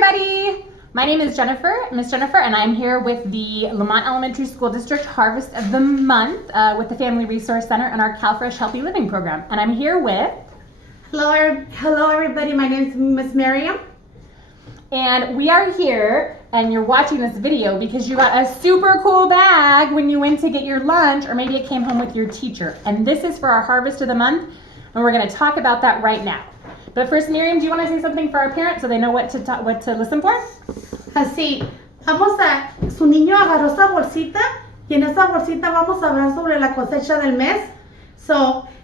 everybody! My name is Miss Jennifer, and I'm here with the Lamont Elementary School District Harvest of the Month with the Family Resource Center and our CalFresh Healthy Living program. And I'm here with... Hello everybody, my name is Miss Miriam. And we are here, and you're watching this video because you got a super cool bag when you went to get your lunch, or maybe it came home with your teacher. And this is for our Harvest of the Month, and we're going to talk about that right now. But first, Miriam, do you want to say something for our parents so they know what to listen for? Así, su niño agarró esta bolsita y en esta bolsita vamos a hablar sobre la cosecha del mes.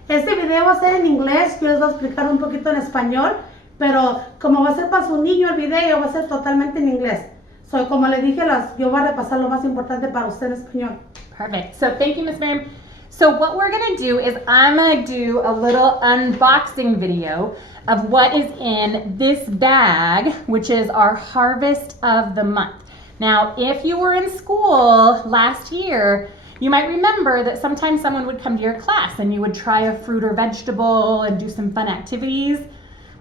Este video va a ser en inglés, yo les voy a explicar un poquito en español, pero como va a ser para su niño el video va a ser totalmente en inglés. Como le dije, yo voy a repasar lo más importante para usted en español. Perfect. So thank you, Miss Miriam. So what we're going to do is I'm going to do a little unboxing video of what is in this bag, which is our Harvest of the Month. Now, if you were in school last year, you might remember that sometimes someone would come to your class and you would try a fruit or vegetable and do some fun activities.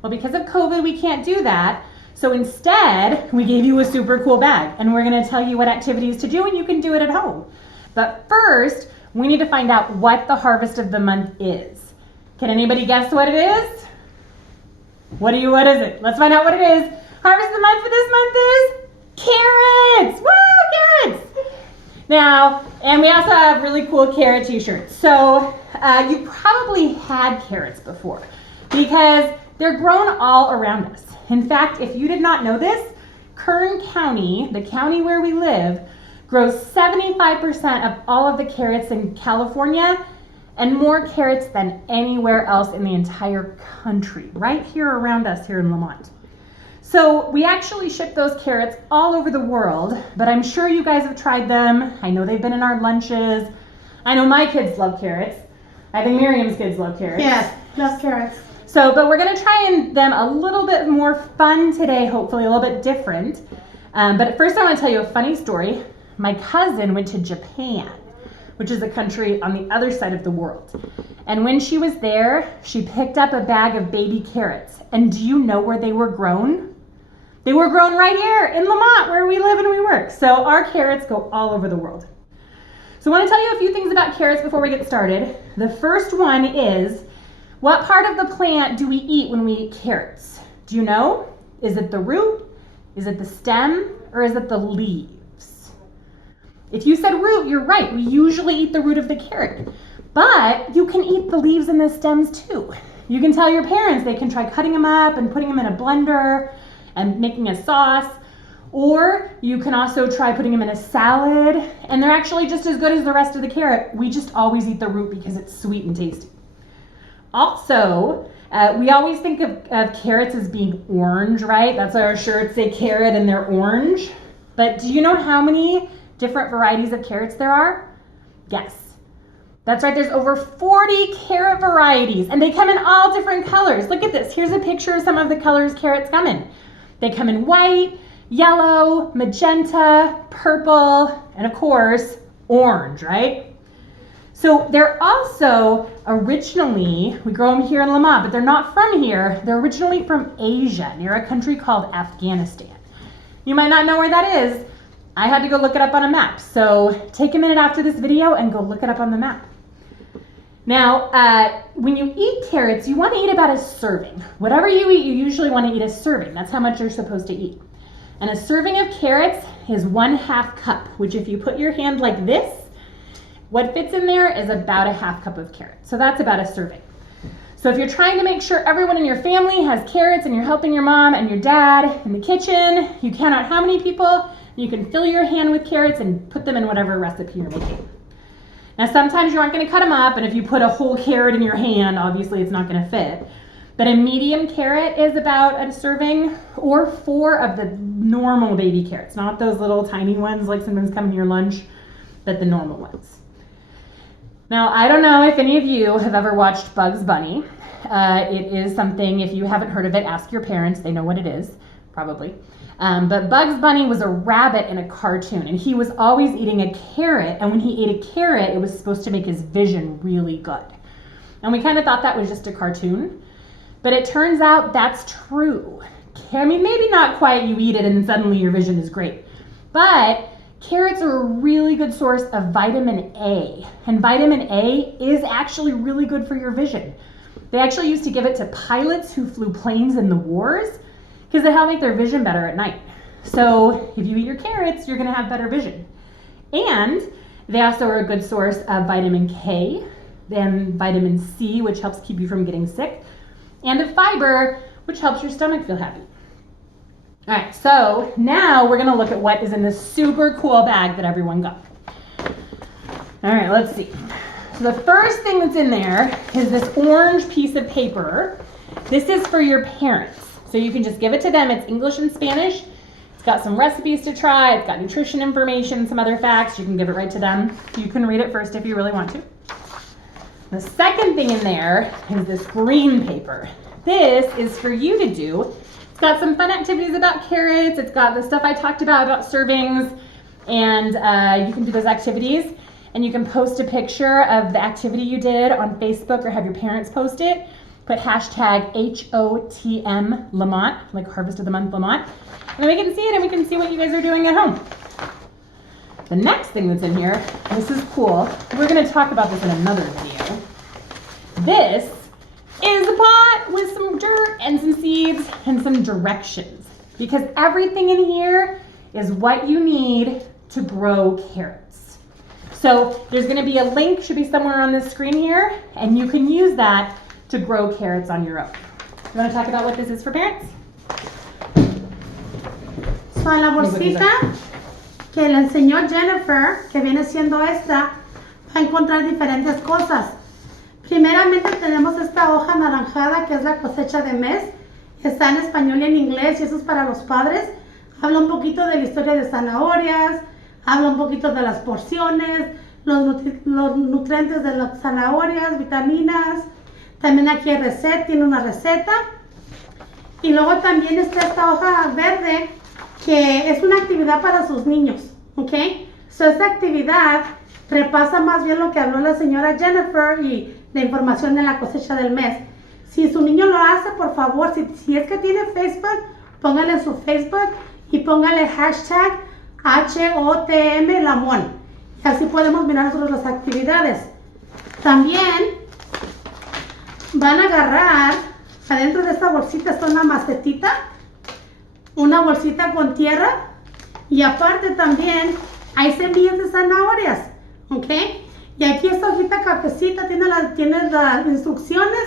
Well, because of COVID, we can't do that. So instead, we gave you a super cool bag, and we're going to tell you what activities to do, and you can do it at home. But first, we need to find out what the Harvest of the Month is. Can anybody guess what it is? What is it? Let's find out what it is. Harvest of the Month for this month is carrots! Woo, carrots! Now, and we also have really cool carrot t-shirts. So you probably had carrots before because they're grown all around us. In fact, if you did not know this, Kern County, the county where we live, grows 75% of all of the carrots in California and more carrots than anywhere else in the entire country, right here around us here in Lamont. So we actually ship those carrots all over the world, but I'm sure you guys have tried them. I know they've been in our lunches. I know my kids love carrots. I think Miriam's kids love carrots. Yes, love carrots. But we're gonna try them a little bit more fun today, hopefully a little bit different. But first I wanna tell you a funny story. My cousin went to Japan, which is a country on the other side of the world. And when she was there, she picked up a bag of baby carrots. And do you know where they were grown? They were grown right here in Lamont, where we live and we work. So our carrots go all over the world. So I want to tell you a few things about carrots before we get started. The first one is, what part of the plant do we eat when we eat carrots? Do you know? Is it the root? Is it the stem? Or is it the leaves? If you said root, you're right. We usually eat the root of the carrot. But you can eat the leaves and the stems too. You can tell your parents they can try cutting them up and putting them in a blender and making a sauce. Or you can also try putting them in a salad. And they're actually just as good as the rest of the carrot. We just always eat the root because it's sweet and tasty. Also, we always think of carrots as being orange, right? That's why our shirts say carrot and they're orange. But do you know how many different varieties of carrots there are? Guess. That's right, there's over 40 carrot varieties, and they come in all different colors. Look at this. Here's a picture of some of the colors carrots come in. They come in white, yellow, magenta, purple, and of course, orange, right? So they're also originally, we grow them here in Lamont, but they're not from here. They're originally from Asia, near a country called Afghanistan. You might not know where that is. I had to go look it up on a map. So take a minute after this video and go look it up on the map. Now, when you eat carrots, you want to eat about a serving. Whatever you eat, you usually want to eat a serving. That's how much you're supposed to eat. And a serving of carrots is 1/2 cup, which if you put your hand like this, what fits in there is about a 1/2 cup of carrots. So that's about a serving. So if you're trying to make sure everyone in your family has carrots and you're helping your mom and your dad in the kitchen, you count out how many people, you can fill your hand with carrots and put them in whatever recipe you're making. Now sometimes you aren't going to cut them up, and if you put a whole carrot in your hand, obviously it's not going to fit. But a medium carrot is about a serving, or 4 of the normal baby carrots, not those little tiny ones like sometimes come in your lunch, but the normal ones. Now I don't know if any of you have ever watched Bugs Bunny. It is something, if you haven't heard of it, ask your parents, they know what it is, probably. But Bugs Bunny was a rabbit in a cartoon, and he was always eating a carrot, and when he ate a carrot, it was supposed to make his vision really good. And we kind of thought that was just a cartoon, but it turns out that's true. I mean, maybe not quite you eat it and suddenly your vision is great, but carrots are a really good source of vitamin A, and vitamin A is actually really good for your vision. They actually used to give it to pilots who flew planes in the wars because it helped make their vision better at night. So if you eat your carrots, you're gonna have better vision. And they also are a good source of vitamin K, then vitamin C, which helps keep you from getting sick, and of fiber, which helps your stomach feel happy. All right, so now we're gonna look at what is in this super cool bag that everyone got. All right, let's see. So the first thing that's in there is this orange piece of paper. This is for your parents. So you can just give it to them. It's English and Spanish. It's got some recipes to try. It's got nutrition information, some other facts. You can give it right to them. You can read it first if you really want to. The second thing in there is this green paper. This is for you to do. It's got some fun activities about carrots. It's got the stuff I talked about servings, and you can do those activities. And you can post a picture of the activity you did on Facebook or have your parents post it. Put hashtag HOTM Lamont, like Harvest of the Month Lamont. And then we can see it and we can see what you guys are doing at home. The next thing that's in here, this is cool. We're gonna talk about this in another video. This is a pot with some dirt and some seeds and some directions. Because everything in here is what you need to grow carrots. So there's gonna be a link, should be somewhere on this screen here, and you can use that to grow carrots on your own. You wanna talk about what this is for parents? So en la bolsita que le enseñó Jennifer, que viene siendo esta, va a encontrar diferentes cosas. Primeramente tenemos esta hoja anaranjada que es la cosecha de mes. Está en español y en inglés y eso es para los padres. Habla un poquito de la historia de zanahorias, habla un poquito de las porciones, los nutrientes de las zanahorias, vitaminas. También aquí hay receta, tiene una receta. Y luego también está esta hoja verde que es una actividad para sus niños, ¿ok? So esta actividad repasa más bien lo que habló la señora Jennifer y la información de la cosecha del mes. Si su niño lo hace, por favor, si es que tiene Facebook, póngale en su Facebook y póngale hashtag HOTM Lamón. Y así podemos mirar nosotros las actividades. También van a agarrar, adentro de esta bolsita está una macetita, una bolsita con tierra y aparte también hay semillas de zanahorias, ¿ok? Y aquí esta hojita cafecita tiene las instrucciones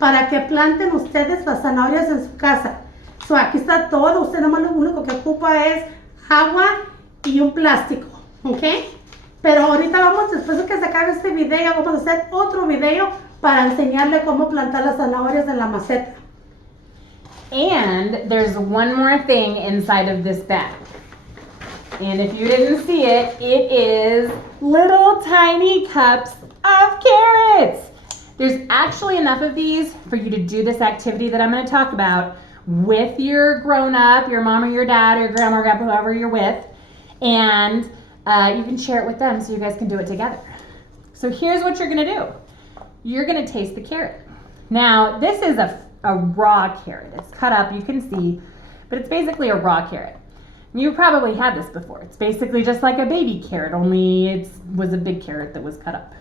para que planten ustedes las zanahorias en su casa. So aquí está todo, usted nomás lo único que ocupa es agua y un plástico, ¿ok? Pero ahorita vamos, después de que se acabe este video, vamos a hacer otro video para enseñarle cómo plantar las zanahorias en la maceta. And there's one more thing inside of this bag. And if you didn't see it, it is little tiny cups of carrots. There's actually enough of these for you to do this activity that I'm going to talk about with your grown-up, your mom or your dad or your grandma or grandpa, whoever you're with. And you can share it with them so you guys can do it together. So here's what you're going to do. You're going to taste the carrot. Now, this is a raw carrot. It's cut up, you can see, but it's basically a raw carrot. You probably had this before. It's basically just like a baby carrot, only it was a big carrot that was cut up.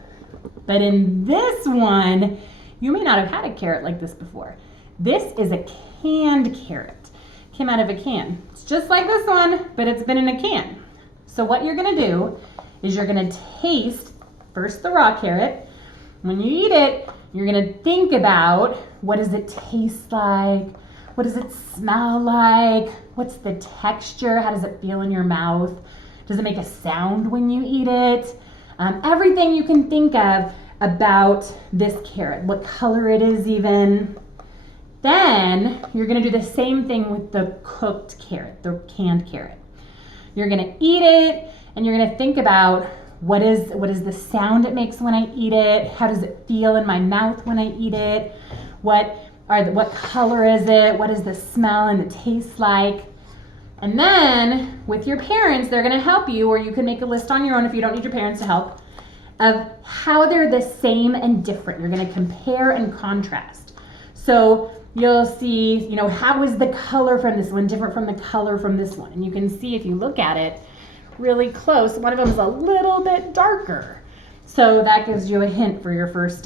But in this one, you may not have had a carrot like this before. This is a canned carrot. Came out of a can. It's just like this one, but it's been in a can. So what you're gonna do is you're gonna taste first the raw carrot. When you eat it, you're gonna think about, what does it taste like? What does it smell like? What's the texture? How does it feel in your mouth? Does it make a sound when you eat it? Everything you can think of about this carrot, what color it is even. Then you're gonna do the same thing with the cooked carrot, the canned carrot. You're gonna eat it and you're gonna think about what is the sound it makes when I eat it? How does it feel in my mouth when I eat it? What color is it? What is the smell and the taste like? And then with your parents, they're gonna help you, or you can make a list on your own if you don't need your parents to help, of how they're the same and different. You're gonna compare and contrast. So you'll see, you know, how is the color from this one different from the color from this one? And you can see if you look at it really close, one of them is a little bit darker. So that gives you a hint for your first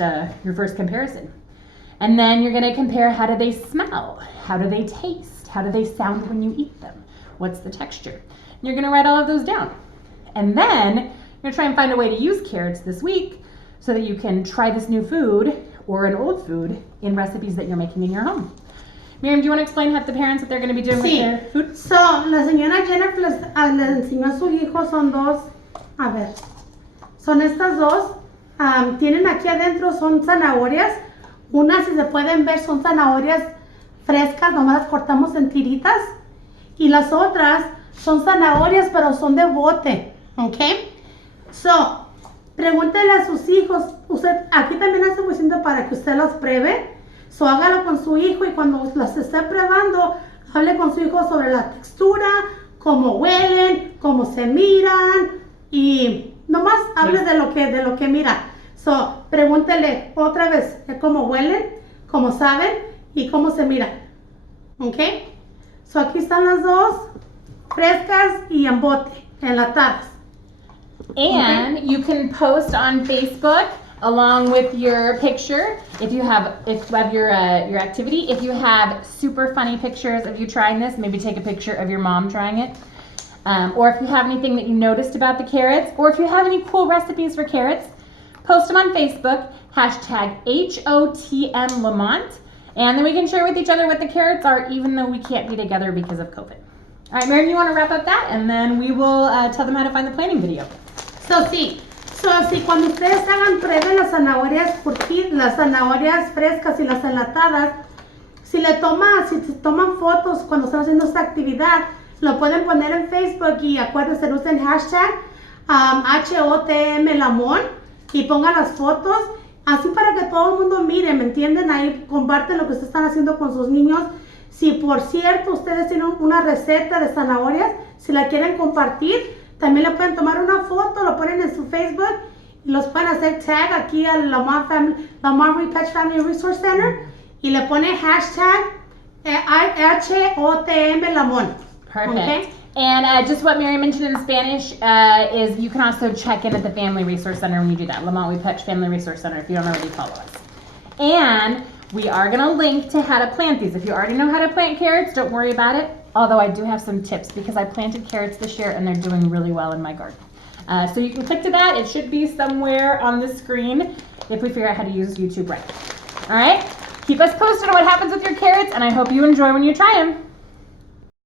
comparison. And then you're gonna compare, how do they smell? How do they taste? How do they sound when you eat them? What's the texture? And you're gonna write all of those down. And then you're gonna try and find a way to use carrots this week so that you can try this new food or an old food in recipes that you're making in your home. Miriam, do you want to explain what the parents, what they're going to be doing with their food? So, la señora Jennifer les enseñó a su hijo, son dos, a ver, son estas dos, tienen aquí adentro, son zanahorias, unas si se pueden ver son zanahorias frescas, nomás las cortamos en tiritas, y las otras son zanahorias pero son de bote, ¿ok? So, pregúntele a sus hijos, usted, aquí también hace bolsita para que usted las pruebe, so hágalo con su hijo y cuando las esté probando, hable con su hijo sobre la textura, cómo huelen, cómo se miran y nomás hable de lo que mira. So, pregúntele otra vez cómo huelen, cómo saben y cómo se miran. ¿Ok? So, aquí están las dos, frescas y en bote, enlatadas. And okay. You can post on Facebook along with your picture if you have your activity. If you have super funny pictures of you trying this, maybe take a picture of your mom trying it. Or if you have anything that you noticed about the carrots, or if you have any cool recipes for carrots, post them on Facebook, hashtag HOTM Lamont, and then we can share with each other what the carrots are, even though we can't be together because of COVID. All right, Mary, you want to wrap up that, and then we will tell them how to find the planning video. So, sí. So, si cuando ustedes hagan prueben las zanahorias frescas y las enlatadas, si se toman fotos cuando están haciendo esta actividad, lo pueden poner en Facebook y acuérdense, usen hashtag HOTM Lamont y pongan las fotos, así para que todo el mundo mire, ¿me entienden? Ahí comparten lo que ustedes están haciendo con sus niños. Si por cierto ustedes tienen una receta de zanahorias, si la quieren compartir, también le pueden tomar una foto, lo ponen en su Facebook y los pueden hacer tag aquí al Lamont Pet Family Resource Center y le ponen hashtag HOTM Lamont. Perfect. Okay? And just what Mary mentioned in Spanish is you can also check in at the Family Resource Center when you do that. Lamont Pet Family Resource Center if you don't already follow us. And we are going to link to how to plant these. If you already know how to plant carrots, don't worry about it. Although I do have some tips because I planted carrots this year and they're doing really well in my garden. So you can click to that. It should be somewhere on the screen if we figure out how to use YouTube right. All right? Keep us posted on what happens with your carrots, and I hope you enjoy when you try them.